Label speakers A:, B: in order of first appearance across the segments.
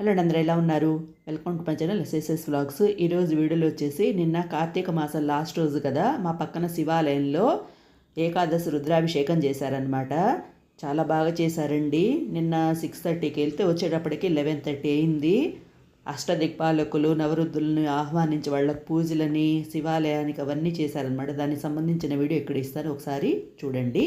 A: Hello అండి అందరూ ఎలా ఉన్నారు? Welcome to my channel SSS vlogs. ఈరోజు వీడియోలో వచ్చేసి నిన్న కార్తీక మాసం లాస్ట్ రోజు కదా మా పక్కన శివాలయంలో ఏకాదశి రుద్రాభిషేకం చేశారనమాట చాలా బాగా చేశారండి. నిన్న సిక్స్ థర్టీకి వెళ్తే వచ్చేటప్పటికి లెవెన్ థర్టీ అయింది. అష్టదిక్పాలకులు నవరుద్ధులను ఆహ్వానించి వాళ్ళకి పూజలని శివాలయానికి అవన్నీ చేశారనమాట దానికి సంబంధించిన వీడియో ఇక్కడ ఇస్తాను ఒకసారి చూడండి.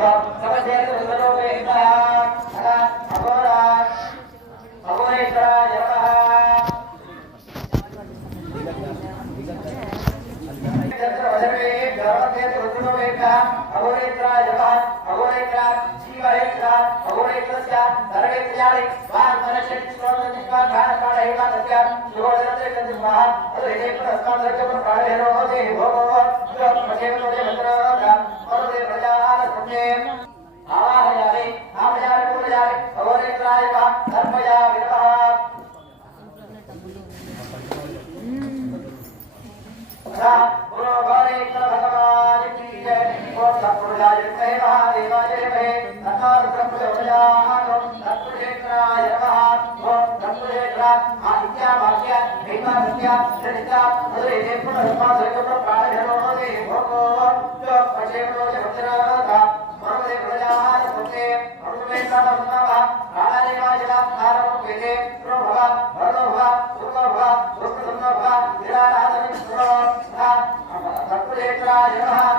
B: ¿Cómo ವೇದಸ್ಯ ಸರ್ವೇತ್ಯಾದಿ ವಾನ್ ಪರಶಟ್ ಶ್ರೋಣ ನಿಷ್ಪಾ ಗಾನ ಕಾಣ ಹೇಮ ತಸ್ಯ ಸುಗೋದರತೆ ಕಂದು ಮಹ ಅದು ಹೇಮ ಅಸ್ಮಾದರಕ್ಕೆ ಪರ ಕಾಣ ಹೇರೋ ದೇ ಭೋಗೋ ಜೋ ಪ್ರಜೇವ ದೇ ಮಂತ್ರವಾದ ಪರದೇ ಪ್ರಜಾರ ಸತ್ಯೇ ಆವಾಹಯಾಮಿ ಆಮಯಾಮಿ ಪೂಜಯಾಮಿ ಭಗವನೇತ್ರಾಯ ಮಹ ಧರ್ಮಯಾ ವಿರಹ ಗುರು ಗೌರಿ ಭಗವಾನ್ जय महादेवाय जय नमः सत्पुरुषाय सत्पुरुषेत्राय नमः ओम सत्पुरुषेत्रा आदित्य भाग्य भीमा सत्य सरिता मधुरे देवपुर रत्मा सरिता प्राणधनो दे भोगो जो पशेमो जगतराधा मरमदे प्रजाहार पुते अरुमे साधमनावा प्राणदेवाय नामं वेदे प्रो भवा भरतो भवा सुखो भवा सुखसंनो भवा निराराधनि सुरो सत्पुरुषेत्राय नमः साङ्गो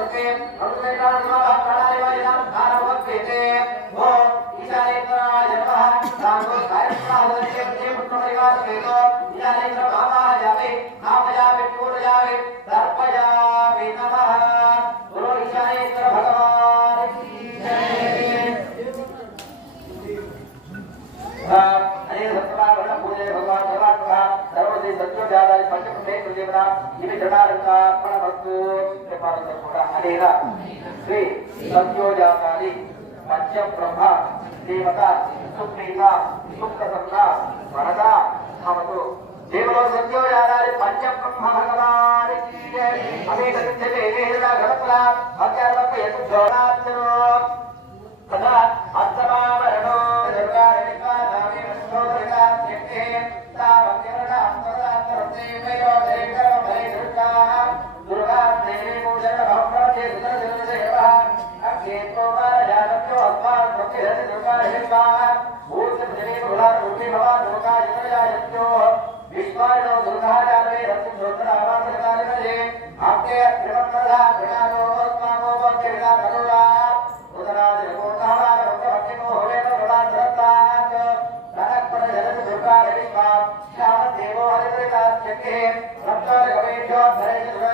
B: प्रजाः सत्ते अनुमेणान्मा प्राणादेव इदं धारवत्तेते ओ ईशानेश्वराय नमः साङ्गो सायत्वादनके मध्ये पुत्रपरिवारमेतो ईशानेश्वर मामायामि नामयामि पूजयामि तर्पयामि नमः गुरु ईशानेश्वर भगवान् की जय अनेक सत्पावरण पूजे भगवान सर्वात्मका सर्वदे చెప్పాలంటే కూడా. అదేగా శ్రీ సత్యోజాతాలి పంచబ్రహ్మ దేవత సుప్రీత సుప్రసన్న వరద భవతు. దేవలో సత్యోజాతాలి పంచబ్రహ్మ భగవాని అనేక సిద్ధి గణపరా అత్యాత్మ యశుద్ధోనా स्वाहा भूषजने भुला रूपे भवा लोका यत्रयायत्यो विश्वानो दुर्गाजाने रत्न धोतरामा सरकारने आपके कृपकला घटानो अस्मानो वक्रिला करुणा उदराज कोताला भक्त भक्ति को होवे तो भला धरतात नरक पर जगत दुर्गा रे पाप श्याम देवो हरि का चके रत्न गवेशो भरे दुर्गा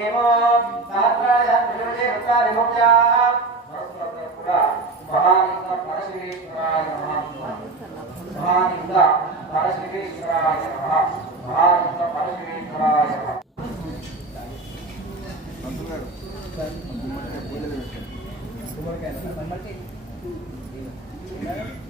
B: ఏమో సహస్రాయ ప్రయోజే వృత్తాది భోజా మహాలింగ పరశివేశ్వరాయ నమః మహాలింగ పరశివేశ్వరాయ నమః మహాలింగ పరశివేశ్వరాయ నమః పరిశ్రావణో అకారజం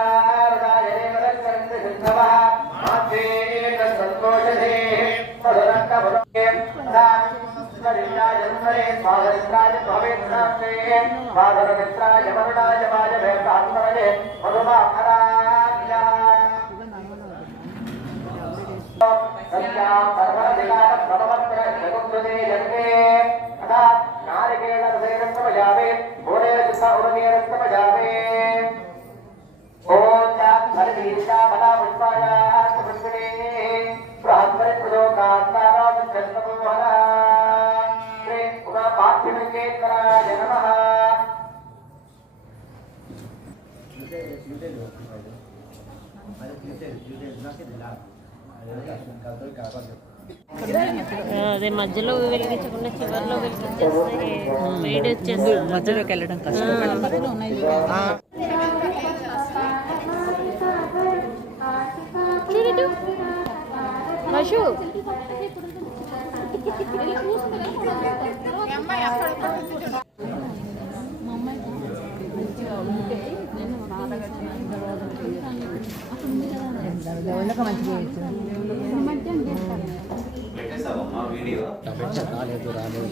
B: సరితాయ జన్మరే స్వాగరిత్రాయ భవేత్రాస్తే స్వాగరమిత్రాయ వరుణాయ వాజవే ప్రాత్మనే మధుమాకరాయ సత్యాం సర్వధికార పార్థివికేతరాయ నమః
C: అదే మధ్యలో వెలిగించకుండా చివర్లో వెలిగించేస్తే వేడి వచ్చేస్తుంది.
A: మధ్యలోకి వెళ్ళడం కష్టం.
D: రాలేదు రాలేదు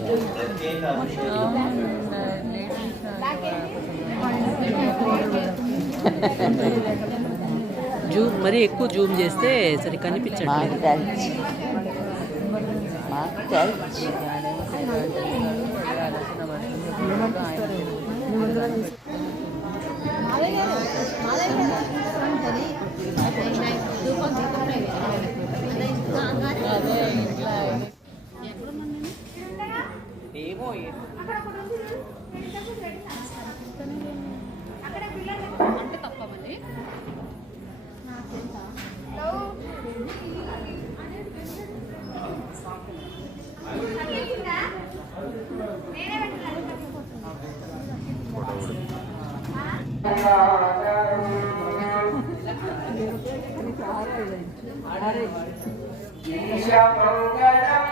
D: జూమ్ మరీ ఎక్కువ జూమ్ చేస్తే
A: సరి కనిపించండి
B: కనిపించట్లేదు ఈశమంగళం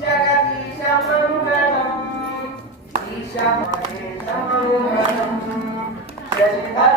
B: జగదీశమంగళం ఈశమహేశమంగళం శశిధరగంగాధరామహేశమంగళం